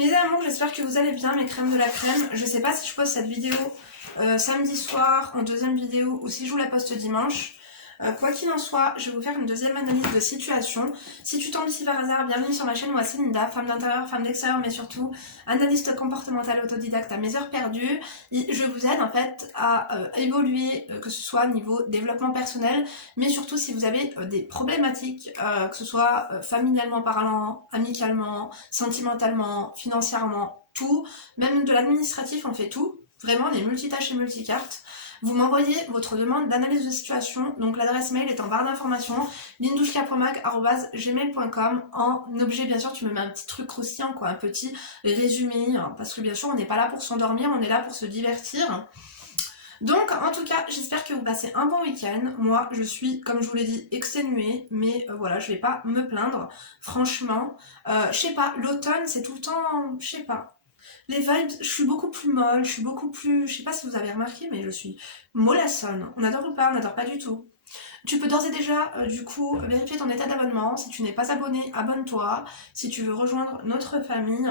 Mes amours, j'espère que vous allez bien, mes crèmes de la crème. Je sais pas si je poste cette vidéo samedi soir en deuxième vidéo ou si je vous la poste dimanche. Quoi qu'il en soit, je vais vous faire une deuxième analyse de situation. Si tu tombes ici par hasard, bienvenue sur ma chaîne, moi c'est Linda, femme d'intérieur, femme d'extérieur, mais surtout analyste comportementale autodidacte à mes heures perdues. Et je vous aide en fait à évoluer, que ce soit au niveau développement personnel, mais surtout si vous avez des problématiques, que ce soit familialement parlant, amicalement, sentimentalement, financièrement, tout, même de l'administratif, on fait tout. Vraiment, on est multitâches et multicartes. Vous m'envoyez votre demande d'analyse de situation, donc l'adresse mail est en barre d'informations, lindouchkapomac@gmail.com. En objet, bien sûr, tu me mets un petit truc croustillant, quoi, un petit résumé, hein, parce que bien sûr, on n'est pas là pour s'endormir, on est là pour se divertir. Donc, en tout cas, j'espère que vous passez un bon week-end. Moi, je suis, comme je vous l'ai dit, exténuée, mais voilà, je vais pas me plaindre, franchement. Je sais pas, l'automne, c'est tout le temps, je sais pas. Les vibes, je suis beaucoup plus molle, je suis beaucoup plus... Je sais pas si vous avez remarqué, mais je suis mollassonne. On adore ou pas? On n'adore pas du tout. Tu peux d'ores et déjà, du coup, vérifier ton état d'abonnement. Si tu n'es pas abonné, abonne-toi. Si tu veux rejoindre notre famille,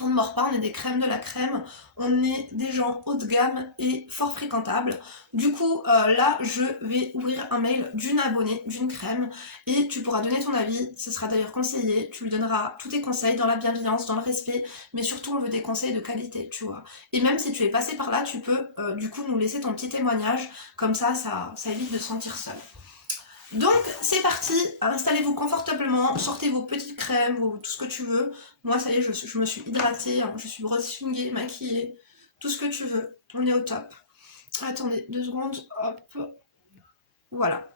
on ne mord pas, on est des crèmes de la crème, on est des gens haut de gamme et fort fréquentables. Du coup, là, je vais ouvrir un mail d'une abonnée, d'une crème, et tu pourras donner ton avis, ce sera d'ailleurs conseillé, tu lui donneras tous tes conseils dans la bienveillance, dans le respect, mais surtout on veut des conseils de qualité, tu vois. Et même si tu es passé par là, tu peux du coup nous laisser ton petit témoignage, comme ça évite de se sentir seul. Donc c'est parti, installez-vous confortablement, sortez vos petites crèmes, tout ce que tu veux. Moi ça y est, je me suis hydratée, hein, je suis brossingée, maquillée, tout ce que tu veux. On est au top. Attendez, 2 secondes, hop. Voilà.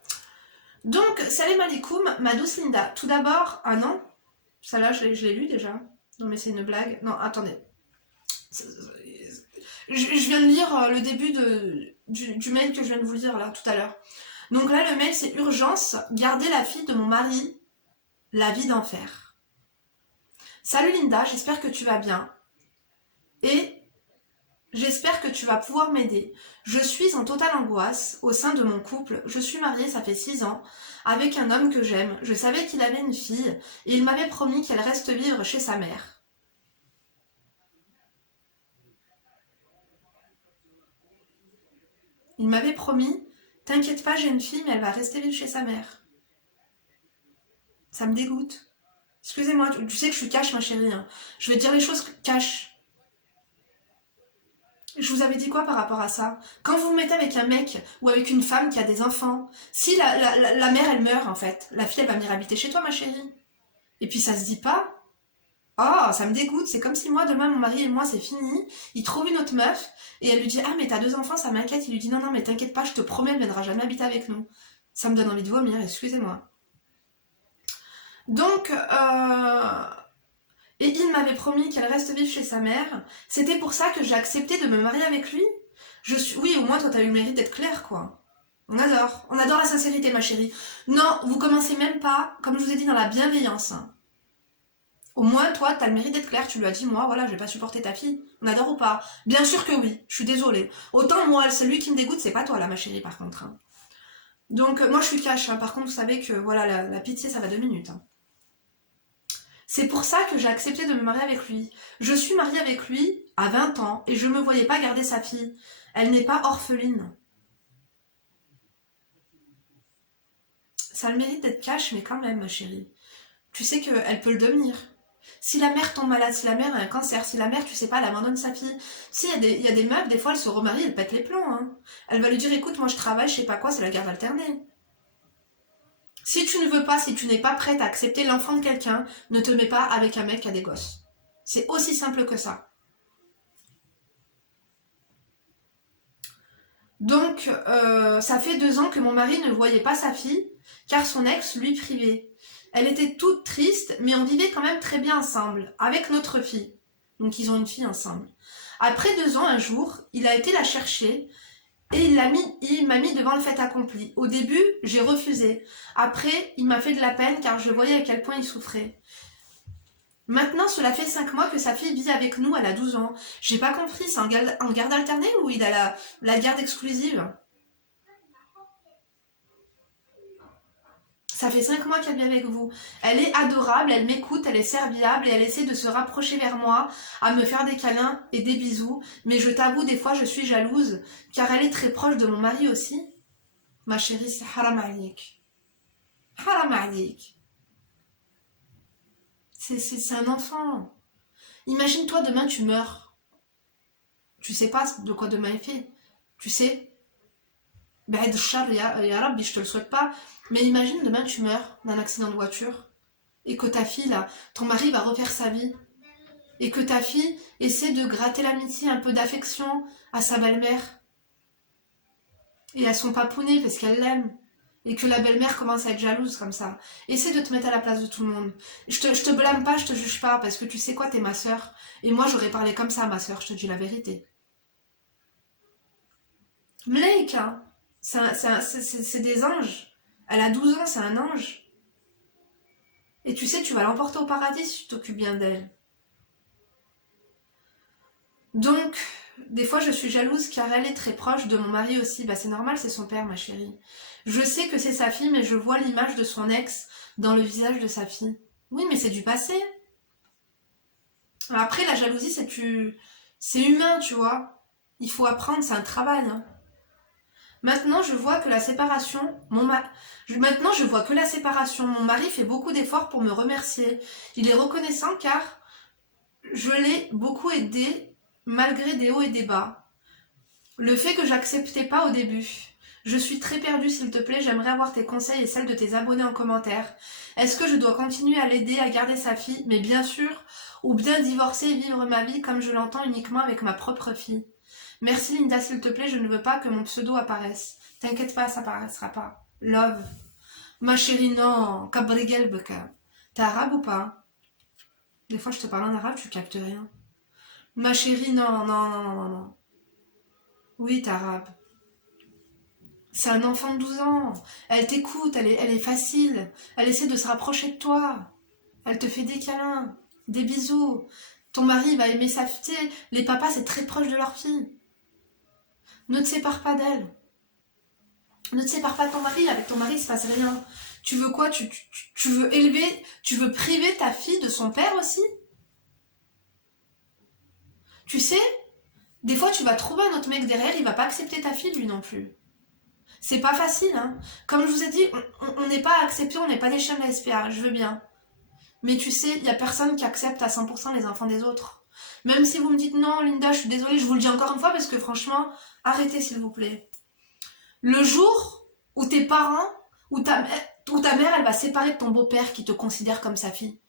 Donc, salam alaikum, ma douce Linda. Tout d'abord, ah non, celle-là je l'ai lu déjà. Non mais c'est une blague. Non, attendez. Je viens de lire le début du mail que je viens de vous lire là, tout à l'heure. Donc là, le mail, c'est urgence, garder la fille de mon mari, la vie d'enfer. Salut Linda, j'espère que tu vas bien. Et j'espère que tu vas pouvoir m'aider. Je suis en totale angoisse au sein de mon couple. Je suis mariée, ça fait 6 ans, avec un homme que j'aime. Je savais qu'il avait une fille et il m'avait promis qu'elle reste vivre chez sa mère. Il m'avait promis, t'inquiète pas, j'ai une fille, mais elle va rester vivre chez sa mère. Ça me dégoûte. Excusez-moi, tu sais que je suis cash, ma chérie. Hein. Je vais dire les choses cash. Je vous avais dit quoi par rapport à ça? Quand vous vous mettez avec un mec ou avec une femme qui a des enfants, si la mère, elle meurt, en fait, la fille, elle va venir habiter chez toi, ma chérie. Et puis ça se dit pas. Oh, ça me dégoûte. C'est comme si moi, demain, mon mari et moi, c'est fini. Il trouve une autre meuf et elle lui dit « Ah, mais t'as 2 enfants, ça m'inquiète. » Il lui dit « Non, non, mais t'inquiète pas, je te promets, elle viendra jamais habiter avec nous. » Ça me donne envie de vomir, excusez-moi. Donc, et il m'avait promis qu'elle reste vivre chez sa mère. C'était pour ça que j'ai accepté de me marier avec lui. Oui, au moins toi t'as eu le mérite d'être clair, quoi. On adore la sincérité, ma chérie. Non, vous commencez même pas, comme je vous ai dit, dans la bienveillance. Au moins, toi, t'as le mérite d'être clair. Tu lui as dit, moi, voilà, je vais pas supporter ta fille. On adore ou pas? Bien sûr que oui, je suis désolée. Autant moi, celui qui me dégoûte, c'est pas toi, là, ma chérie, par contre. Hein. Donc, moi, je suis cash. Hein. Par contre, vous savez que, voilà, la pitié, ça va 2 minutes. Hein. C'est pour ça que j'ai accepté de me marier avec lui. Je suis mariée avec lui à 20 ans et je ne me voyais pas garder sa fille. Elle n'est pas orpheline. Ça a le mérite d'être cash, mais quand même, ma chérie. Tu sais qu'elle peut le devenir. Si la mère tombe malade, si la mère a un cancer, si la mère, tu sais pas, elle abandonne sa fille. Si, il y a des meufs, des fois, elles se remarient, elles pètent les plombs. Hein. Elle va lui dire, écoute, moi je travaille, je sais pas quoi, c'est la garde alternée. Si tu ne veux pas, si tu n'es pas prête à accepter l'enfant de quelqu'un, ne te mets pas avec un mec qui a des gosses. C'est aussi simple que ça. Donc, ça fait 2 ans que mon mari ne voyait pas sa fille, car son ex lui privait. Elle était toute triste, mais on vivait quand même très bien ensemble, avec notre fille. Donc ils ont une fille ensemble. Après 2 ans, un jour, il a été la chercher, et il m'a mis devant le fait accompli. Au début, j'ai refusé. Après, il m'a fait de la peine, car je voyais à quel point il souffrait. Maintenant, cela fait 5 mois que sa fille vit avec nous, elle a 12 ans. J'ai pas compris, c'est en garde alternée ou il a la garde exclusive? Ça fait 5 mois qu'elle vit avec vous. Elle est adorable, elle m'écoute, elle est serviable et elle essaie de se rapprocher vers moi, à me faire des câlins et des bisous. Mais je t'avoue, des fois, je suis jalouse, car elle est très proche de mon mari aussi. Ma chérie, c'est haram alik. Haram alik. C'est un enfant. Imagine-toi, demain, tu meurs. Tu sais pas de quoi demain est fait. Tu sais. Ben, ya Rabbi, je te le souhaite pas. Mais imagine, demain, tu meurs d'un accident de voiture. Et que ta fille, là, ton mari va refaire sa vie. Et que ta fille essaie de gratter l'amitié, un peu d'affection à sa belle-mère. Et à son papounet, parce qu'elle l'aime. Et que la belle-mère commence à être jalouse comme ça. Essaie de te mettre à la place de tout le monde. Je te blâme pas, je te juge pas, parce que tu sais quoi, t'es ma sœur. Et moi, j'aurais parlé comme ça à ma sœur, je te dis la vérité. Mleik, hein, c'est des anges. Elle a 12 ans, c'est un ange. Et tu sais, tu vas l'emporter au paradis si tu t'occupes bien d'elle. Donc, des fois, je suis jalouse car elle est très proche de mon mari aussi. Bah, c'est normal, c'est son père, ma chérie. Je sais que c'est sa fille, mais je vois l'image de son ex dans le visage de sa fille. Oui, mais c'est du passé. Après, la jalousie, c'est humain, tu vois. Il faut apprendre, c'est un travail. Hein. Maintenant, je vois que la séparation, maintenant, je vois que la séparation, mon mari fait beaucoup d'efforts pour me remercier. Il est reconnaissant car je l'ai beaucoup aidé malgré des hauts et des bas. Le fait que j'acceptais pas au début. Je suis très perdue, s'il te plaît, j'aimerais avoir tes conseils et celles de tes abonnés en commentaire. Est-ce que je dois continuer à l'aider à garder sa fille, mais bien sûr, ou bien divorcer et vivre ma vie comme je l'entends uniquement avec ma propre fille? Merci Linda, s'il te plaît, je ne veux pas que mon pseudo apparaisse. T'inquiète pas, ça apparaîtra pas. Love. Ma chérie, non. Kabrigel Beka. T'es arabe ou pas? Des fois, je te parle en arabe, tu captes rien. Ma chérie, non, non, non, non, non. Oui, t'es arabe. C'est un enfant de 12 ans. Elle t'écoute, elle est facile. Elle essaie de se rapprocher de toi. Elle te fait des câlins, des bisous. Ton mari va aimer sa fille. Les papas, c'est très proche de leur fille. Ne te sépare pas d'elle. Ne te sépare pas de ton mari. Avec ton mari, il se passe rien. Tu veux quoi? Tu veux élever, tu veux priver ta fille de son père aussi? Tu sais, des fois, tu vas trouver un autre mec derrière, il va pas accepter ta fille, lui non plus. C'est pas facile, hein. Comme je vous ai dit, on n'est pas accepté, on n'est pas des chiens de la SPA, je veux bien. Mais tu sais, il y a personne qui accepte à 100% les enfants des autres. Même si vous me dites non, Linda, je suis désolée, je vous le dis encore une fois parce que franchement, arrêtez s'il vous plaît. Le jour où tes parents, ou ta mère, elle va se séparer de ton beau-père qui te considère comme sa fille,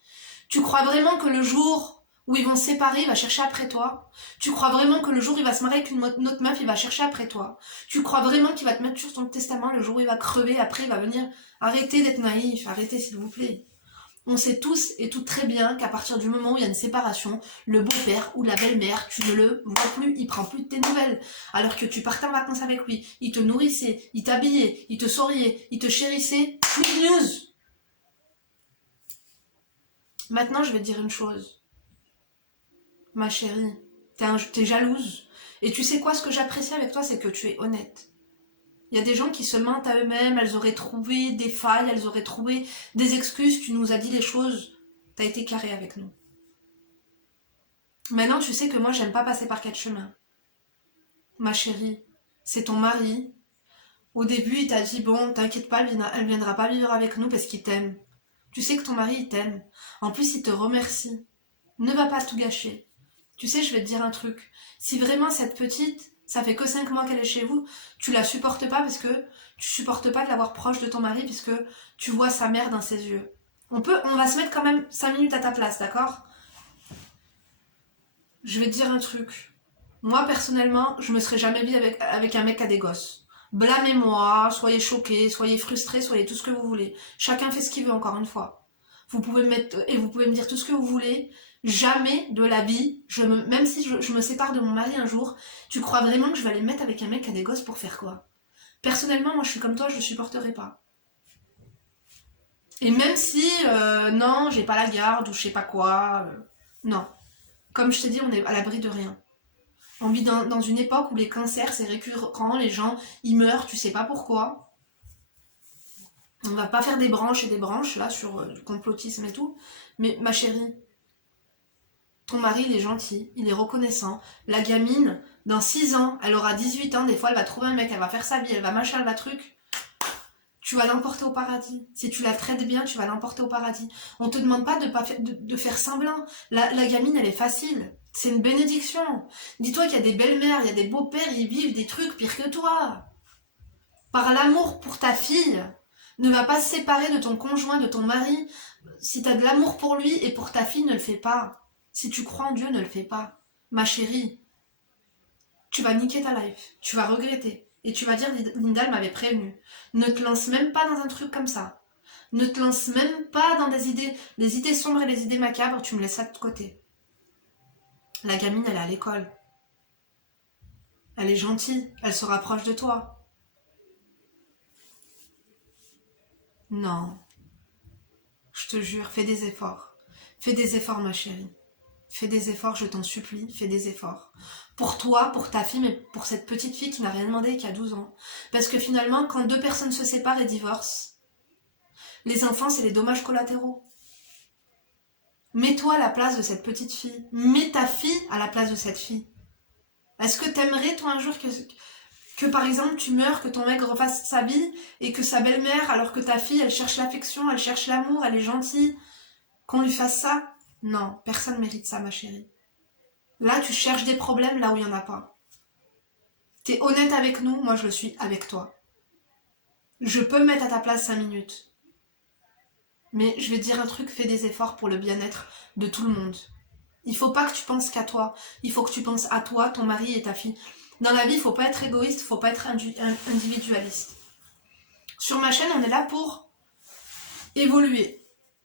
tu crois vraiment que le jour où ils vont se séparer, il va chercher après toi? Tu crois vraiment que le jour où il va se marier avec une autre meuf, il va chercher après toi? Tu crois vraiment qu'il va te mettre sur ton testament le jour où il va crever, après il va venir? Arrêtez d'être naïf, arrêtez s'il vous plaît. On sait tous et toutes très bien qu'à partir du moment où il y a une séparation, le beau-père ou la belle-mère, tu ne le vois plus, il prend plus de tes nouvelles. Alors que tu partais en vacances avec lui, il te nourrissait, il t'habillait, il te souriait, il te chérissait. Good news! Maintenant, je vais te dire une chose. Ma chérie, t'es jalouse. Et tu sais quoi, ce que j'apprécie avec toi, c'est que tu es honnête. Il y a des gens qui se mentent à eux-mêmes, elles auraient trouvé des failles, elles auraient trouvé des excuses, tu nous as dit les choses, t'as été carré avec nous. Maintenant, tu sais que moi, j'aime pas passer par 4 chemins. Ma chérie, c'est ton mari. Au début, il t'a dit, bon, t'inquiète pas, elle viendra pas vivre avec nous parce qu'il t'aime. Tu sais que ton mari, il t'aime. En plus, il te remercie. Ne va pas tout gâcher. Tu sais, je vais te dire un truc. Si vraiment cette petite, ça fait que 5 mois qu'elle est chez vous, tu la supportes pas parce que tu supportes pas de l'avoir proche de ton mari puisque tu vois sa mère dans ses yeux. On va se mettre quand même 5 minutes à ta place, d'accord? Je vais te dire un truc. Moi, personnellement, je me serais jamais vue avec un mec qui a des gosses. Blâmez-moi, soyez choqués, soyez frustrés, soyez tout ce que vous voulez. Chacun fait ce qu'il veut, encore une fois. Vous pouvez me dire tout ce que vous voulez. Jamais de la vie, même si je me sépare de mon mari un jour, tu crois vraiment que je vais aller me mettre avec un mec qui a des gosses pour faire quoi? Personnellement, moi je suis comme toi, je ne supporterai pas. Et même si, non, j'ai pas la garde ou je sais pas quoi, non. Comme je t'ai dit, on est à l'abri de rien. On vit dans une époque où les cancers, c'est récurrent, les gens, ils meurent, tu sais pas pourquoi. On va pas faire des branches et des branches, là, sur du complotisme et tout. Mais ma chérie, ton mari, il est gentil, il est reconnaissant. La gamine, dans 6 ans, elle aura 18 ans, des fois, elle va trouver un mec, elle va faire sa vie, elle va machin, elle va truc. Tu vas l'emporter au paradis. Si tu la traites bien, tu vas l'emporter au paradis. On te demande pas de faire semblant. La gamine, elle est facile. C'est une bénédiction. Dis-toi qu'il y a des belles-mères, il y a des beaux-pères, ils vivent des trucs pires que toi. Par l'amour pour ta fille, ne va pas se séparer de ton conjoint, de ton mari. Si tu as de l'amour pour lui et pour ta fille, ne le fais pas. Si tu crois en Dieu, ne le fais pas. Ma chérie, tu vas niquer ta life. Tu vas regretter. Et tu vas dire, Linda, elle m'avait prévenu. Ne te lance même pas dans un truc comme ça. Ne te lance même pas dans des idées sombres et les idées macabres, tu me laisses ça de côté. La gamine, elle est à l'école. Elle est gentille, elle se rapproche de toi. Non. Je te jure, fais des efforts. Fais des efforts, ma chérie. Fais des efforts, je t'en supplie, fais des efforts. Pour toi, pour ta fille, mais pour cette petite fille qui n'a rien demandé et qui a 12 ans. Parce que finalement, quand 2 personnes se séparent et divorcent, les enfants, c'est les dommages collatéraux. Mets-toi à la place de cette petite fille. Mets ta fille à la place de cette fille. Est-ce que t'aimerais, toi, un jour, que par exemple, tu meurs, que ton mec refasse sa vie, et que sa belle-mère, alors que ta fille, elle cherche l'affection, elle cherche l'amour, elle est gentille, qu'on lui fasse ça? Non, personne ne mérite ça, ma chérie. Là, tu cherches des problèmes là où il n'y en a pas. T'es honnête avec nous, moi je le suis avec toi. Je peux me mettre à ta place 5 minutes. Mais je vais te dire un truc, fais des efforts pour le bien-être de tout le monde. Il faut pas que tu penses qu'à toi. Il faut que tu penses à toi, ton mari et ta fille. Dans la vie, il faut pas être égoïste, il faut pas être individualiste. Sur ma chaîne, on est là pour évoluer.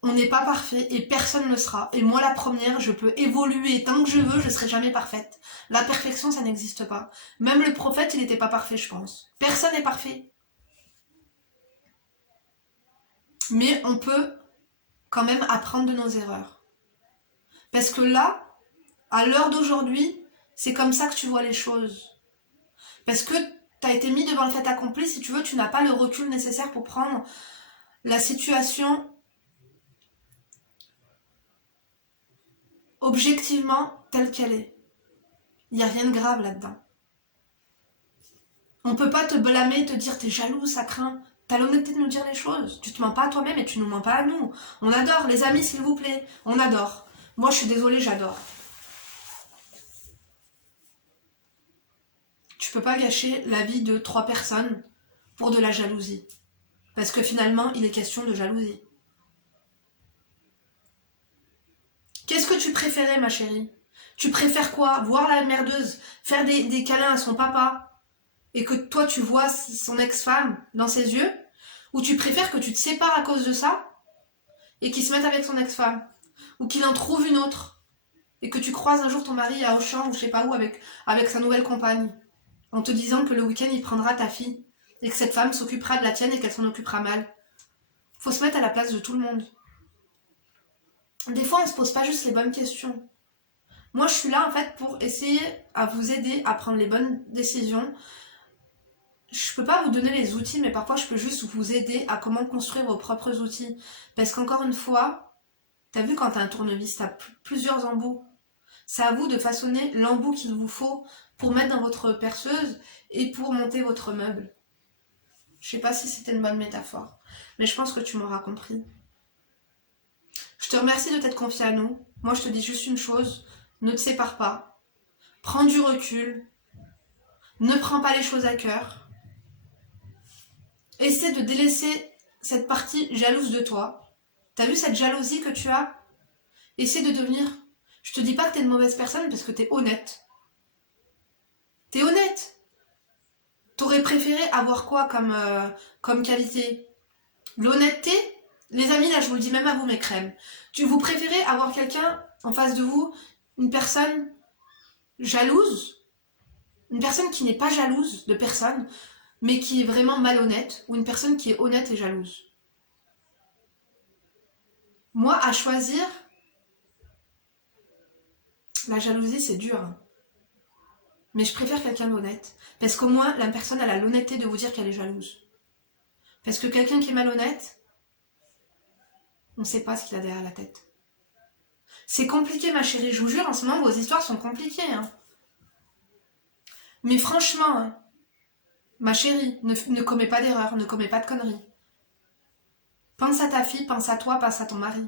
On n'est pas parfait et personne ne le sera. Et moi, la première, je peux évoluer tant que je veux, je serai jamais parfaite. La perfection, ça n'existe pas. Même le prophète, il n'était pas parfait, je pense. Personne n'est parfait. Mais on peut quand même apprendre de nos erreurs. Parce que là, à l'heure d'aujourd'hui, c'est comme ça que tu vois les choses. Parce que tu as été mis devant le fait accompli, si tu veux, tu n'as pas le recul nécessaire pour prendre la situation objectivement telle qu'elle est. Il n'y a rien de grave là-dedans. On peut pas te blâmer, te dire t'es jaloux, ça craint. T'as l'honnêteté de nous dire les choses. Tu te mens pas à toi-même et tu nous mens pas à nous. On adore, les amis, s'il vous plaît. On adore. Moi, je suis désolée, j'adore. Tu peux pas gâcher la vie de 3 personnes pour de la jalousie. Parce que finalement, il est question de jalousie. Qu'est-ce que tu préférais, ma chérie? Tu préfères quoi? Voir la merdeuse faire des câlins à son papa et que toi tu vois son ex-femme dans ses yeux? Ou tu préfères que tu te sépares à cause de ça et qu'il se mette avec son ex-femme? Ou qu'il en trouve une autre et que tu croises un jour ton mari à Auchan ou je sais pas où avec sa nouvelle compagne en te disant que le week-end il prendra ta fille et que cette femme s'occupera de la tienne et qu'elle s'en occupera mal? Faut se mettre à la place de tout le monde. Des fois on se pose pas juste les bonnes questions. Moi, je suis là, en fait, pour essayer à vous aider à prendre les bonnes décisions. Je peux pas vous donner les outils, mais parfois, je peux juste vous aider à comment construire vos propres outils. Parce qu'encore une fois, t'as vu quand t'as un tournevis, t'as plusieurs embouts. C'est à vous de façonner l'embout qu'il vous faut pour mettre dans votre perceuse et pour monter votre meuble. Je sais pas si c'était une bonne métaphore, mais je pense que tu m'auras compris. Je te remercie de t'être confié à nous. Moi, je te dis juste une chose. Ne te sépare pas, prends du recul, ne prends pas les choses à cœur, essaie de délaisser cette partie jalouse de toi. T'as vu cette jalousie que tu as? Essaie de devenir... Je te dis pas que t'es une mauvaise personne parce que t'es honnête. T'es honnête. T'aurais préféré avoir quoi comme qualité? L'honnêteté? Les amis, là je vous le dis même à vous mes crèmes. Vous préférez avoir quelqu'un en face de vous, une personne jalouse, une personne qui n'est pas jalouse de personne, mais qui est vraiment malhonnête, ou une personne qui est honnête et jalouse? Moi, à choisir, la jalousie c'est dur, hein. Mais je préfère quelqu'un d'honnête, parce qu'au moins la personne elle a l'honnêteté de vous dire qu'elle est jalouse. Parce que quelqu'un qui est malhonnête, on ne sait pas ce qu'il a derrière la tête. C'est compliqué, ma chérie, je vous jure, en ce moment, vos histoires sont compliquées. Hein. Mais franchement, hein, ma chérie, ne commets pas d'erreur, ne commets pas de conneries. Pense à ta fille, pense à toi, pense à ton mari.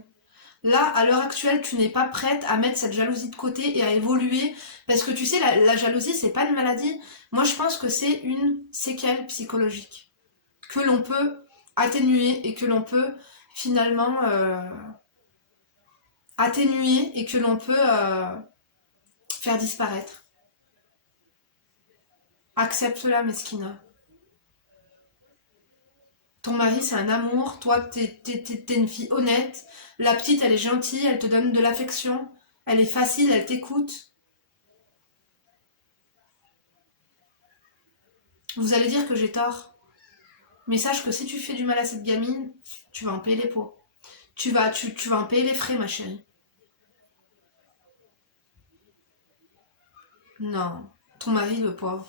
Là, à l'heure actuelle, tu n'es pas prête à mettre cette jalousie de côté et à évoluer. Parce que tu sais, la jalousie, c'est pas une maladie. Moi, je pense que c'est une séquelle psychologique que l'on peut atténuer et que l'on peut finalement atténuer et que l'on peut faire disparaître. Accepte-la, mesquina. Ton mari, c'est un amour. Toi, t'es une fille honnête. La petite, elle est gentille, elle te donne de l'affection. Elle est facile, elle t'écoute. Vous allez dire que j'ai tort. Mais sache que si tu fais du mal à cette gamine, tu vas en payer les pots. Tu vas en payer les frais, ma chérie. Non, ton mari, le pauvre.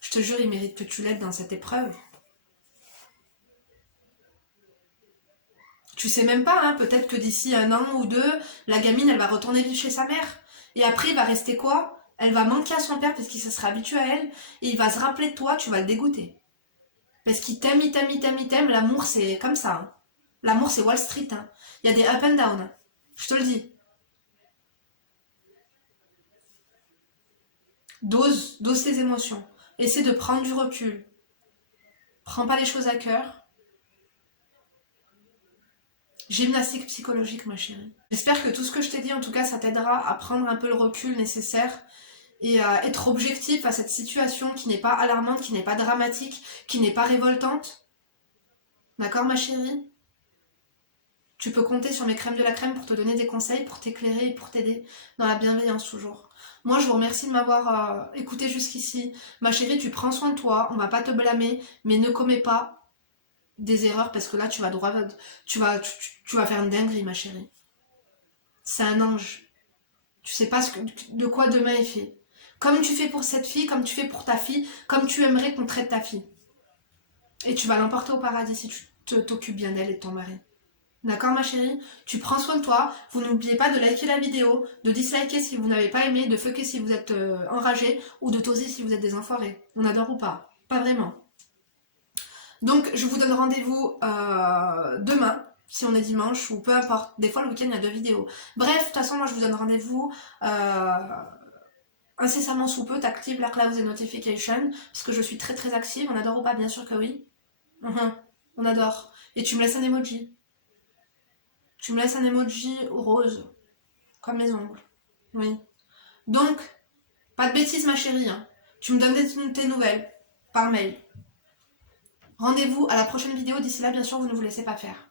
Je te jure, il mérite que tu l'aides dans cette épreuve. Tu sais même pas, hein, peut-être que d'ici 1 an ou 2, la gamine, elle va retourner vivre chez sa mère. Et après, il va rester quoi? Elle va manquer à son père parce qu'il se sera habitué à elle. Et il va se rappeler de toi, tu vas le dégoûter. Parce qu'il t'aime, il t'aime, il t'aime, il t'aime. L'amour, c'est comme ça. Hein. L'amour, c'est Wall Street. Hein. Il y a des up and down. Hein. Je te le dis. Dose tes émotions. Essaie de prendre du recul. Prends pas les choses à cœur. Gymnastique psychologique, ma chérie. J'espère que tout ce que je t'ai dit, en tout cas, ça t'aidera à prendre un peu le recul nécessaire et à être objectif à cette situation qui n'est pas alarmante, qui n'est pas dramatique, qui n'est pas révoltante. D'accord, ma chérie? Tu peux compter sur mes crèmes de la crème pour te donner des conseils, pour t'éclairer et pour t'aider dans la bienveillance toujours. Moi, je vous remercie de m'avoir écouté jusqu'ici. Ma chérie, tu prends soin de toi, on va pas te blâmer, mais ne commets pas des erreurs parce que là, tu vas faire une dinguerie, ma chérie. C'est un ange. Tu sais pas de quoi demain est fait. Comme tu fais pour cette fille, comme tu fais pour ta fille, comme tu aimerais qu'on traite ta fille. Et tu vas l'emporter au paradis si tu t'occupes bien d'elle et de ton mari. D'accord, ma chérie? Tu prends soin de toi. Vous n'oubliez pas de liker la vidéo, de disliker si vous n'avez pas aimé, de fucker si vous êtes enragé, ou de toser si vous êtes des enfoirés. On adore ou pas? Pas vraiment. Donc, je vous donne rendez-vous demain, si on est dimanche, ou peu importe. Des fois, le week-end, il y a 2 vidéos. Bref, de toute façon, moi, je vous donne rendez-vous incessamment sous peu. T'actives la cloud et notification, parce que je suis très très active. On adore ou pas? Bien sûr que oui. On adore. Et tu me laisses un emoji. Tu me laisses un emoji rose, comme les ongles. Oui. Donc, pas de bêtises, ma chérie. Hein. Tu me donnes tes nouvelles par mail. Rendez-vous à la prochaine vidéo. D'ici là, bien sûr, vous ne vous laissez pas faire.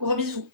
Gros bisous.